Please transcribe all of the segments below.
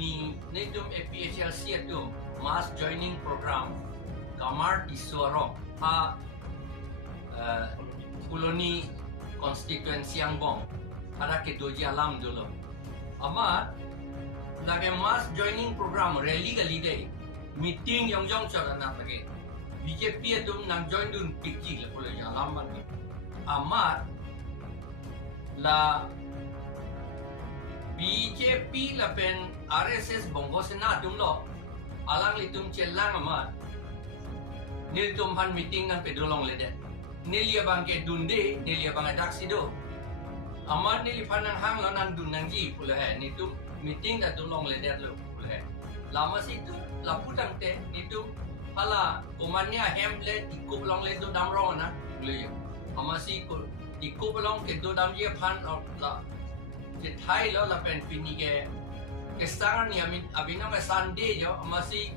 ni nedum APHLC Atum mass joining program kamar disuaro ha koloni constituency yang bong ada ke doji alam dulu ama lagi mass joining program rally kali deh meeting yang jong cara nak lagi BJP Atum nang join dun pikir lah koloni alam bang ama la BJP la pen RSS bongo sena tum lo alang litum celang amat nil tum pan meeting nang pedolong lede nilia bangke dunde nilia bang adak sido amat nili panang hang lo nang dun nang ji pula hai nitum meeting dah dolong lede lo pula hai lama situ laputang te nitum hala komanya hemle ikup long le do damrong na pula amasi ko ikup long ke do dam je pan la je thai lo la pen pini ke sangan ni abina ke Sunday jo masih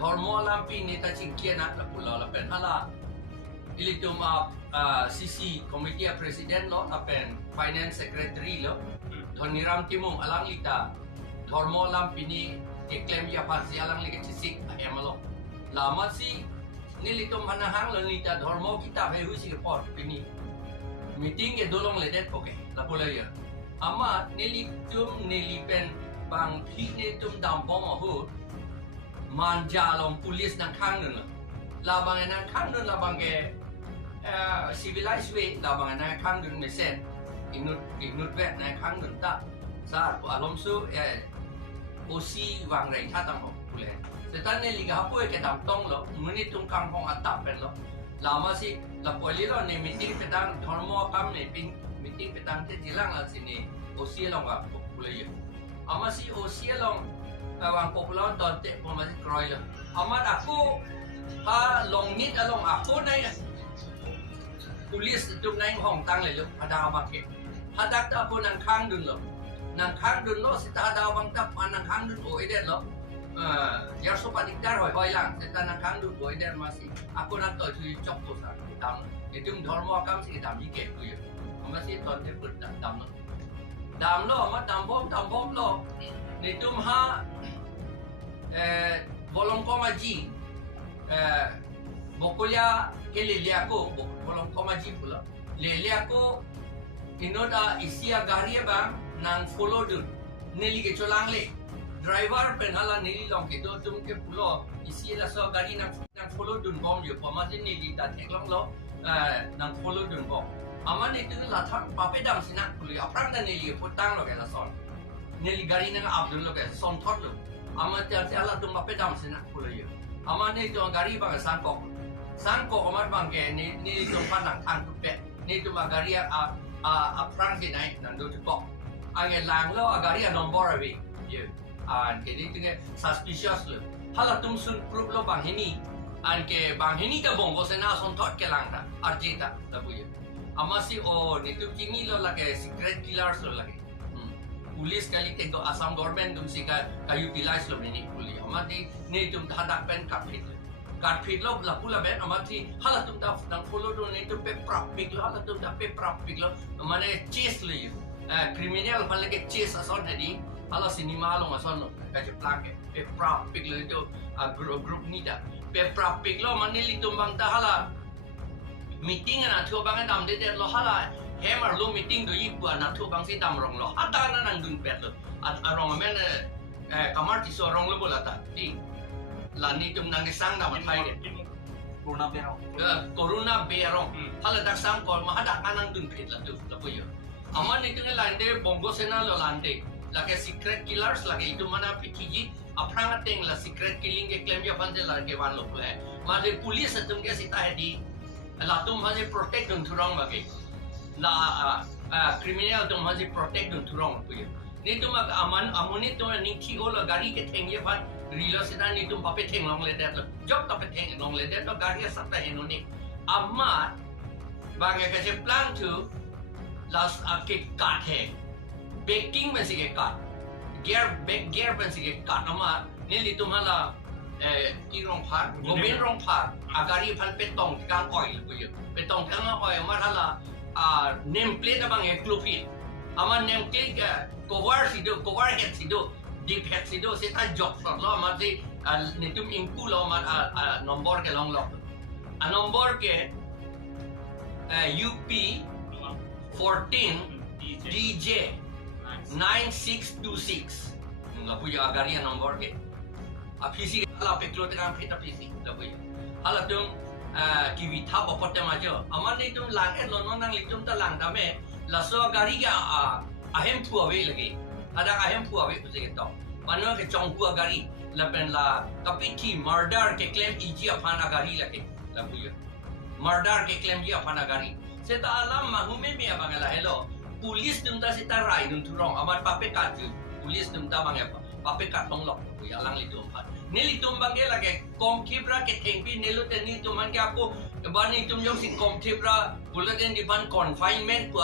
dhormo lampi neta chingkia na la pula la pen hala ilitum CC committee president lo la pen finance secretary lo Dhoniram Timung alang lita dhormo lampi ni ke claim ya pasi alang lika chisik amalo lama si nilitum hanahang lo lita dhormo kita behu si report pini meeting ke dolong ledet oke la pula ya ama nilitum nilipen bang pini tum dampong ahu manja long polis nang kang nun labang nang kang nun labang ke civilized way labang nang kang nun mesen inut vet nang kang nun ta sa alom su osi wang rai tha tang ho pule setan ne liga hapo ke dam tong lo muni tum kang hong atap pen lo lama si la poli lo ne meeting pedang dharmo kam ne pin meeting pedang te jilang la sini osi long ga pule ye ama si osi long kawang popular don te poma si kroy lo amat aku ha long nit along aku nai pulis tum nai hong tang le lo ada abang ke hadak ta aku nang khang dun lo si ta ada abang tap nang khang dun o ide lo yar so padikdar hoi lang setan nang khang dun o ide masih aku nak to chui chok to sa dam itum dharma kam si dam ji ke ku ye ama si ton te put dam lo ama dam bom lo nitum ha bolong komaji bokolya ke lelia ko bolong komaji pula lelia ko inoda isia gari bang nang follow dun neli ke cholang le driver penhala neli long ke do tum ke pulo isia la so gari nang follow dun bom yo pamasin neli ta teklong lo nang follow dun bom aman itu la thak papedam sinak puli aprang dan neli putang lo ke la son neli gari nang abdul lo ke son thot lo ama tia la tum papedam sinak puli yo aman itu gari bang sangkok amat bang ke ni tum panang thang tu pe ni tum gari aprang ke nai nang do tu kok age lang lo agari nombor awi ye an ke ni tinge suspicious lo hala tum sun proof lo bang hini an ke bang hini ka bongo sena son thot ke lang ta arjita tabu ye amasi o ni tum kini lo lage secret killers lo lage pulis kali te go Assam government tum sika kayu utilize lo ni puli amati ni tum hadak pen kapit karpit lo la pula ben amati hala tum da nang follow do ni tum pe prap pig lo hala tum da pe prap pig lo mane chase lo criminal pala ke chase ason tadi hala cinema lo ason ka je plak pe prap pig lo itu group ni da pe prap pig lo mane li tum bang ta hala meeting na thu bang dam de lo hala hammer lo meeting do yi pu na thu bang si dam rong lo ada na nang dun pet lo arong men kamar ti so rong lo bola ta ti lani tum nang sang na mathai de corona berong hala dak sang kol ma hadak anang dun pet la tu la pu yo aman itu ne lande bongo sena lo lande lage secret killers lage itu mana pikiji aprang ateng la secret killing ke claim ya pande la ke wan lo pula ma de police tum ke sita hai di la tum haje protect dun thurong bage la criminal tum haje protect dun thurong pu yo ni tum aman amuni tum ni thi o la gari ke theng ye pan rila sida ni tum pape theng long le det lo job pape theng long le det lo gari sabta henu ni amma bange ke je plan tu last ke kat hai baking में से के kat gear में से के kat nama ni li tumhala ki rong phar goben rong phar agari phal petong kang oil puyo petong kang oil marhala name plate abang eklufi ama name plate cover sido cover head sido deep head sido seta job lo mati nitum ingku lo mat nombor ke long lo nombor ke UP 14 DJ 9626 la puya agari nombor ke apisi ala peklo tekan pita pisi la puya ala tum kiwi thap opote majo aman nitum lang lo nonang litum ta lang dame la so agari ga ahem pu awe lagi ada ahem pu awe puse to mano ke chong pu agari la pen la kapiti murder ke claim iji aphan agari lagi la puya murder ke claim ji aphan agari seta alam mahume me abangala hello pulis dumta sita rai dum turong amat pape kaju pulis dumta bang pape katong lok ya lang litum pat nili tum bange lage kom kibra ke tengpi nelu teni tuman ke aku bani tum yong si kom kibra bulletin di ban confinement pu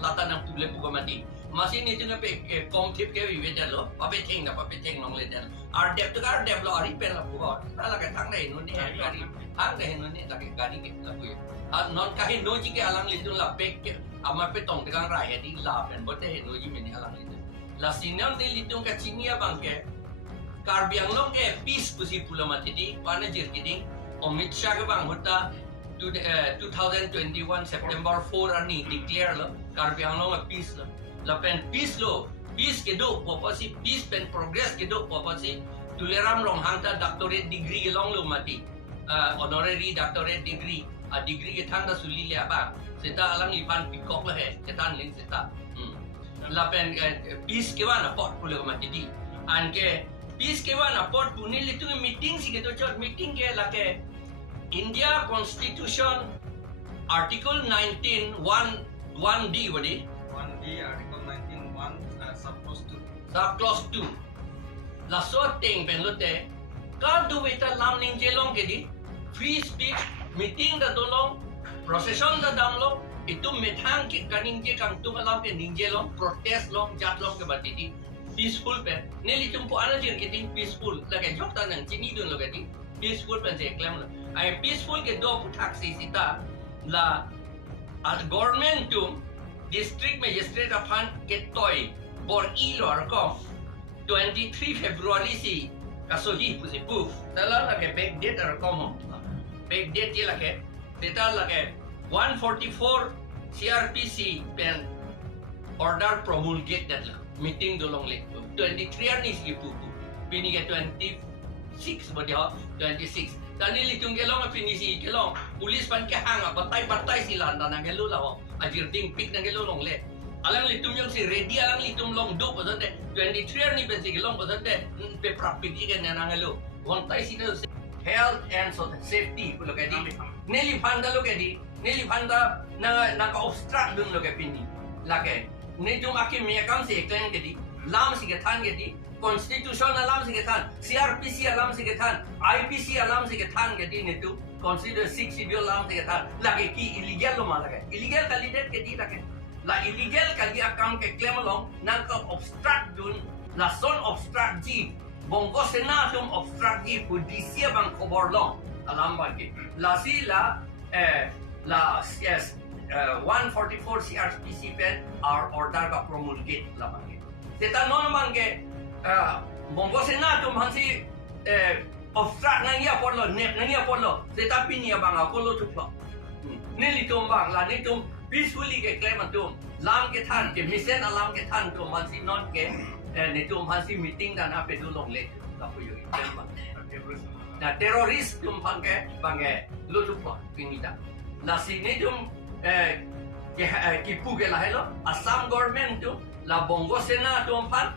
lata nang tuble pu mati masih ni tu na pe kom kib ke wi lo pape teng nong le den ar dep lo ari pen la pu ta lage thang nei no ni gari hang deh no ni lage gari ke la pu non kahin no ji ke alang litum la pe amar pe tong tegang rai di la pen bote no ji meni alang litum la sinan ni litum ka chinia bangke karbiang long ke peace pusi pula mati di wana jir kidding Amit Shah ke bang hutta 2021 September 4 ani declare lo karbiang long peace lo la pen peace lo peace ke do popasi peace pen progress ke do popasi tuleram long hangta doctorate degree long lo mati honorary doctorate degree degree ke thang da suli le ba seta alang lipan pikok la he setan ling seta la pen peace ke wana pot pula mati di an ke peace ke wana pot puni litu meeting si ke to chot meeting ke la ke India Constitution Article 19 1D wadi 1D Article 19 1 subclause 2 la so ting pen lote ka du weta lam ning jelong ke di free speech meeting da dolong procession da damlo itu methang ke kaning ke kang tu alam ke ningje long protest long jat long ke batiti peaceful pe neli tumpu ana jir ke ting peaceful la ke jok ta nang chini dun lo ke ting peaceful pen se claim lo ai peaceful ke do puthak si sita la government tum district magistrate aphan ke toy bor ilor ko 23 February si kasohi pusi puf tala la ke back date ar kom back date je la ke data la ke 144 CRPC pen order promulgate that la meeting dolong le 23 ni si pupu pini ke 26 bodi ha 26 tani litung ke long pini si ke long pulis pan ke hang batai sila nang ke lu la ajir ding pik nang ke lu long le alang litum yang si ready alang litum long do pasan de 23 ni pensi ke long pasan de pe prapiti ke nang ke lu kontai si de health and safety pulo ke di neli phanda lo ke di neli phanda na ka obstruct dun lo ke pini lake ne tum akim me kam se eklen ke di lam si ke than ke di constitution alam si ke than CRPC alam si ke than IPC alam si ke than ke di ne tu consider 6 civil alam si ke than lake ki illegal lo ma lake illegal candidate ke di lake la illegal kali akam ke claim long nang ka obstruct dun la son obstruct ji bongko sena tum obstruct ji judisia bang kabor long alam ba ke la si la yes 144 CRPC pen our order ka promulgate la ba ke seta non man ke bongko sena tum hansi obstruct nang ya porlo nep nang ya porlo seta pini bang ko lo tu plo neli tum bang la ni tum peacefully ke claim tum lam ke than ke mission alam ke than tum hansi non ke ni tum hansi meeting dan apa tu long le la pu yo na terrorist tum bangke lu tu plo pini da la sini tum ki pu ke la hello Assam government tu la bongo sena tum pan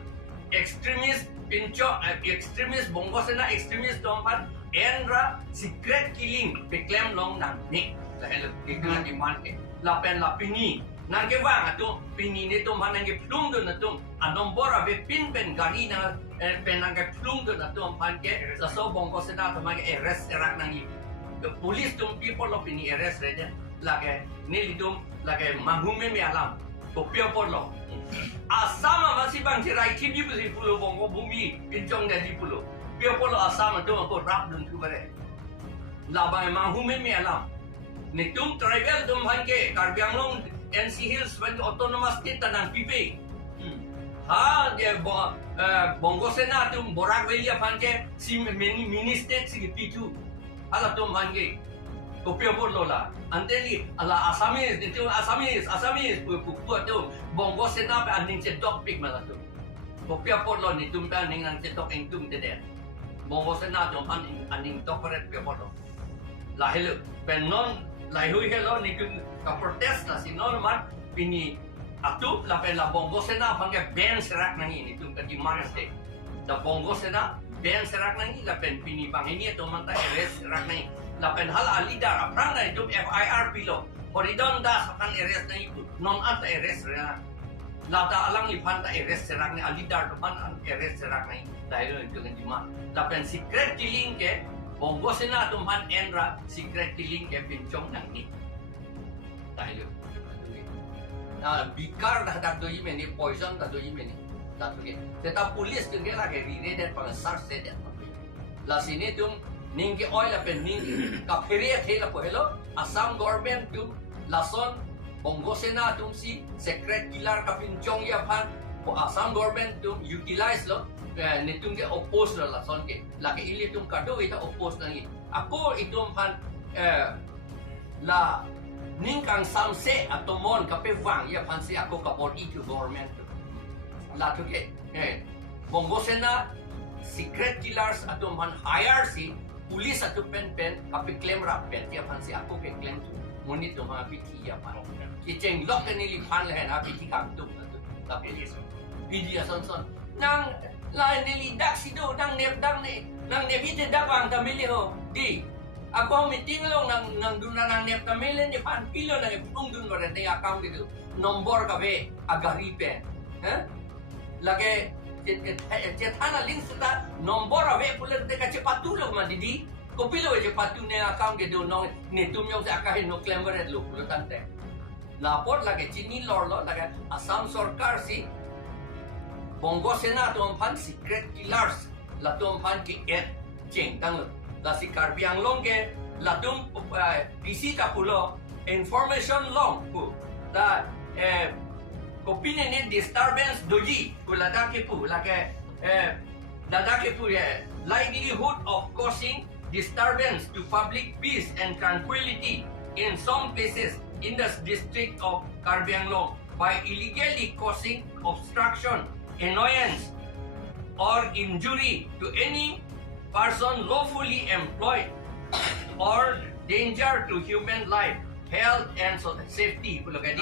extremist pincho extremist bongo sena extremist tum pan enra secret killing pe claim long nang ni la hello ikna demand ke la pen la pini nang ke wang atu pini ni tum pan nang ke plum do na tum anombor ave pin pen gari na pen nang ke plum do na tum pan ke la so bongo sena tum ke arrest erak nang the police tum people of pini arrest reden la ke ni litum la ke mahume me alam ko pio polo asama masih bang sirai tibi pusi pulo bongo bumi pinchong dari pulo pio polo asama tum ko rap dun tu bare la bang mahume me alam ni tum tribal tum han ke karbiang long NC Hills when autonomous state tanang pipe ha dia bongo sena tum borak veli aphan ke si mini state si pitu ala tum mangi kopia lola anteli ala asamis itu asamis pu tu bongo sena pe aning che dog pig mala tu kopia lo ni tum pe aning an che dog eng tum te de bongo sena tum aning dog peret pe lo la helu pe non la hui helo ni kun ka protest la si non man pini atu la pe la bongo sena pange ben serak nangi ni tum ka di marste da bongo sena ben serak nangi la pen pini bang ini to man ta eres serak nangi lapen hal alidar aprang na itu FIR pilo horidon das akan eres na itu non ata eres na lata alang lipan ta eres serak ni alidar to man eres serak na dahil itu kan cuma lapen secret killing ke bongo sena to man enra secret killing ke pincong nang ni dahil na bikar dah tak doi meni poison tak doi meni tak ke tetap polis tu ke lagi ride pang sar se de la sini tum Ningi oil apen ningi kapiria thela pohelo Assam government tu lason bongo sena tum si secret killer kapinchong ya phan po Assam government tu utilize lo nitung ke oppose lo lason ke laki ili tum kado ita oppose nangi ako itum phan la ningkang samse atomon kape wang ya phan si ako kabor itu government tu la tu ke bongo sena secret killers atom phan hire si pulis atau pen kapi claim rap pen tiap hansi aku ke claim tu monit tu ha piti ya pan kiceng lok ni li pan lehen ha piti kam tu tapi pidi ason nang la ni li dak sido nang nep dang ni nang nep ite dak bang tamili ho di aku meeting lo nang duna nang nep tamili ni pan pilo nang pung dun bare te akam gitu nombor kabe agari pen lage Cetana link sudah nombor awe pula dekat cepat tulung mah didi. Kopi lo cepat tu ne akam ke do nong ne tum yang akahin no claim bered lo pula tante. Lapor lagi cini lor lo lagi Assam Sarkar si bongo sena tu ampan secret killers la tu ampan ke ceng tang lo la si karbiang long ke la tum DC ta pulo information long pu la kopi ni disturbance doji pula dake pu lake dadake pu likelihood of causing disturbance to public peace and tranquility in some places in the district of Karbi Anglong by illegally causing obstruction, annoyance or injury to any person lawfully employed or danger to human life, health and safety pula kadi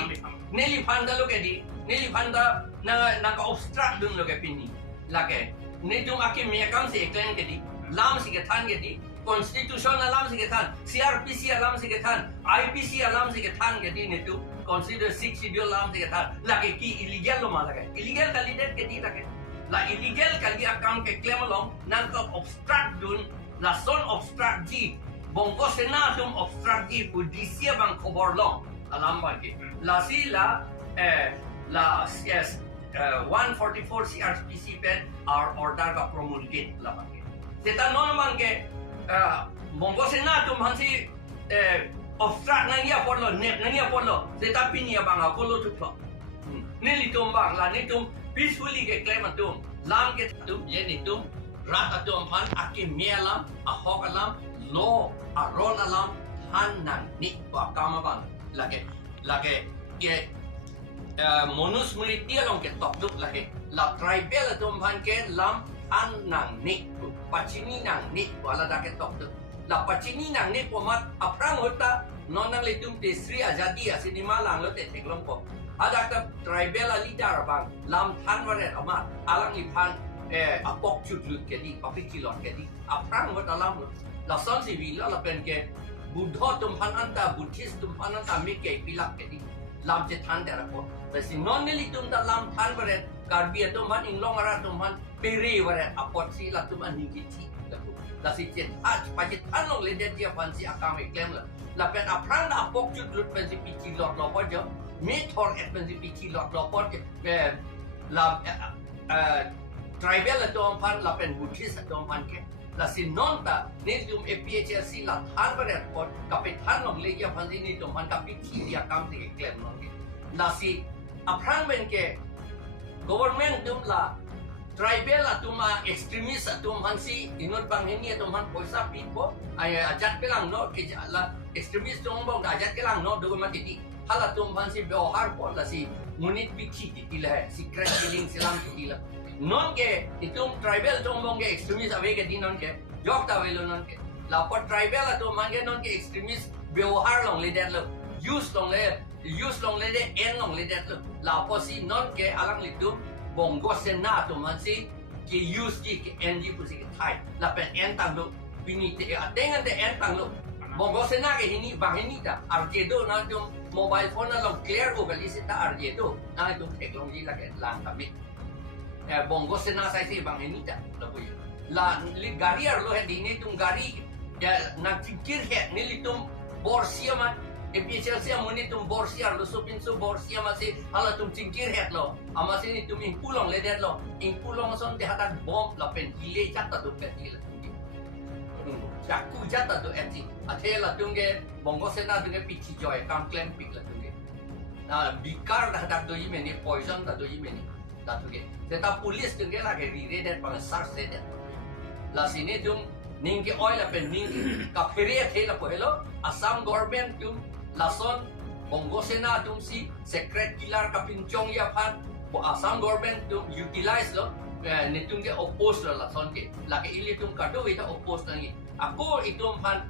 nili panda lo kadi nili panda na ka obstruct dun lo pini lake ni tum akim mekam se eklen kadi lam si kethan kadi constitution alam si kethan CRPC alam si kethan IPC alam si kethan kadi ni tu consider 6 schedule alam si kethan lake ki illegal lo malake illegal kali det kadi lake la illegal kali akam ke claim long nang ka obstruct dun la son obstruct ji bongo sena tum obstruct ji pudisia bang kabor long alam bagi la sila yes 144 CRPC pen our order ka promulgate la bagi seta non man ke bongo sena tum hansi obstruct nang ya porlo net nang ya porlo seta pinia bang akolo tu pro neli tum bang la ni tum peacefully ke claim tum lam ke tum ye ni tum rat tum pan akim melam ahok alam lo aron alam hanan ni ba kama bang lage ye monusmriti along ke tok duk lage la tribal atom ban ke lam hanan ni pachini nang ni wala da ke tok duk la pachini nang ni pomat aprang hota nonang litum te sri azadi asini malang lo te teglom ko ada ka tribal leader bang lam than ware ama alang ipan apok chutlut ke di papikilot ke di aprang hota lam la son si vi la pen ke buddha tumpan anta buddhist tumpan anta mike pilak ke di lam che than dera ko besi non nili tum da lam than bare karbi tumpan inglong ara tumpan pere bare apot si la tumpan nigiti la si che ach pajit thanong le dia pansi akam claim la pen aprang da apok chutlut pen si pichi lot lo pojo me thor et pen si pichi lot lo pot la tribal tumpan la pen buddhist tumpan ke la sinonta nilum APHLC la than bare pot kapitan long le ya phansi ni tum han kapi thi ya kam ti claim long la si aprang ben ke government tum la tribal atum extremist atum hansi inut bang ini atum han poisa pipo ay ajat kelang no ke la extremist tum bong ajat kelang no dogo matiti hala tum hansi biohar po la si munit bikhi titila hai secret killing silam titila non ke itum tribal tum bong ke extremist ave ke dinon ke jok ta velo non ke la po tribal atum man ke non ke extremist biohar long le det lo use long le de en long le det lo la po si non ke alang litum bonggo sena tu masih ke use ke NG pusi ke Thai la pen en tang lu pini te dengan te en tang lu bonggo sena ke ini bang ini dah arjedo na tu mobile phone na long clear go kali sita arjedo na tu teknologi la ke lang kami bonggo sena sai si bang ini dah la puy la li gari ar lo he dini tum gari ya na fikir he ni li tum borsia man APHLC Ameiphu borsia lo supin su borsia masih hala tum cingkir het lo amasi ni tum ingpulong le det lo ingpulong son te hatat bom la pen hile jata tu peti la jaku jata tu eti athela tunge bongo sena tunge pichi joy kam claim pik la tunge na bikar dah hatat tu yimeni poison dah tu yimeni dah tunge teta police tunge la ke rire det pang sar se det la sini tum ningke oil la pen ning ka feria thela po hello Assam government tum lason bonggo sena tum si secret killer kapinchong ya phan bo Assam government tum utilize lo ne tum ke oppose lo lason ke la ke ili tum kado ita oppose nang ako itum phan